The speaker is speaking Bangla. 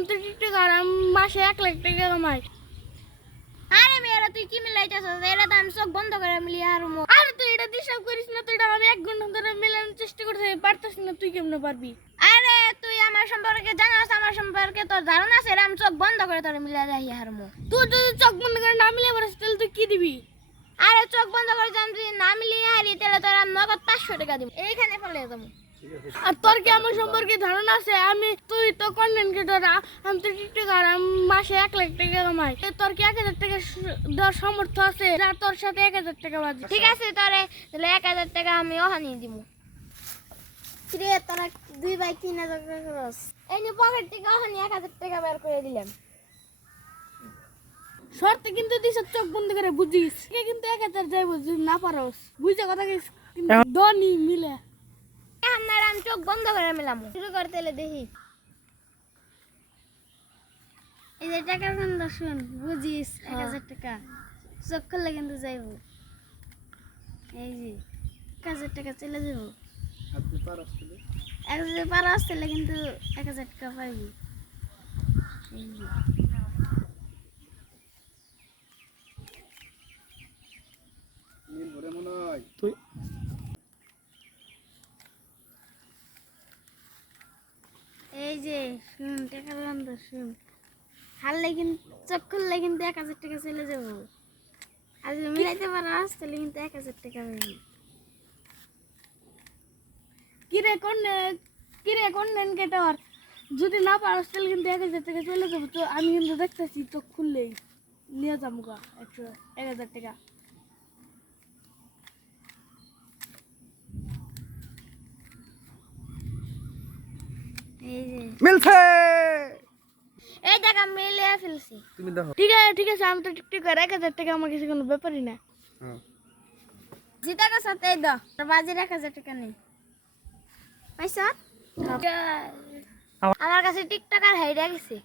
আমি তো টিকটকার আমি মাসে এক লাখ টাকা কামাই আরে মেয়েরা তুই কি মিলাইতেছস? এরা তো আমি চোখ বন্ধ করে মিলিয়ে আর মো আরে তুই এটা ডিস্টার্ব করিস না তো এটা আমি এক ঘণ্টা ধরে মেলানোর চেষ্টা করতে পারতাস না তুই কেমনে পারবি? আরে তুই আমার সম্পর্কে জানাস আমার সম্পর্কে তোর ধারণা আছে আমি চোখ বন্ধ করে তোর মিলিয়ে যাই আর মো তুই যদি চোখ বন্ধ করে না মিলে পারিস তাহলে তুই কি দিবি? আরে চোখ বন্ধ করে জান যদি না মিলিয়ে হারি তাহলে তোর আমি নগদ পাঁচশো টাকা দিব। এইখানে ফেলে দেবো আর তোর কি আমার সম্পর্কে ধারণা আছে? আমি তুই তো কন্টেন্ট ক্রিয়েটর আমি তো টিকটকার আমি মাসে এক লাখ টাকা কামাই। তোর কি এক হাজার টাকা দেওয়ার সামর্থ্য আছে? যা তোর সাথে এক হাজার টাকা বাজে ঠিক আছে তোরে তাহলে এক হাজার টাকা আমি ওখানে দিব। তোরা দুই বাই তিন হাজার টাকা খরচ। এই নিয়ে পকেট থেকে ওখানে এক হাজার টাকা বের করে দিলাম। শর্তে কিন্তু দিস চোখ বন্ধ করে বুঝিস। কিন্তু এক হাজার যাইব যদি না পারস। বুঝে কথা কি দনি মিলে। চোখ বন্ধ করে মিলাম শুরু করতে হলে দেখি। এই যে টাকার বন্ধ শুন বুঝিস এক হাজার টাকা। চোখ খুললে কিন্তু যাইব। এই যে এক হাজার টাকা চলে যাব। এক হাজার পার আসলে কিন্তু এক হাজার টাকা পাইবি এই যে। তুই এই যে শুন টাকার বন্ধ শুন হারলে কিন্তু, চোখ খুললে কিন্তু এক হাজার টাকা চলে আর যদি মিলাইতে তাহলে কিন্তু এক হাজার টাকা পাবি কিরে কোন কিরে কন্টেন্ট ক্রিয়েটর যদি না পারস তাহলে কিন্তু এক হাজার টাকা চলে যাব। তো আমি কিন্তু দেখতেছি, চোখ খুললেই নিয়ে যাব গা, একশো, এক হাজার টাকা। মিলছে। এই টাকা মিলে ফেলছি। তুমি দেখো। ঠিক আছে ঠিক আছে আমি তো টিকটকার এক হাজার টাকা আমার কিছু কোনো ব্যাপারই না। জিতা যে টাকা সাথে এই দাও বাজির এক হাজার টাকা নেই পাইছ আমার কাছে টিকটক আর হাইরা গেছে।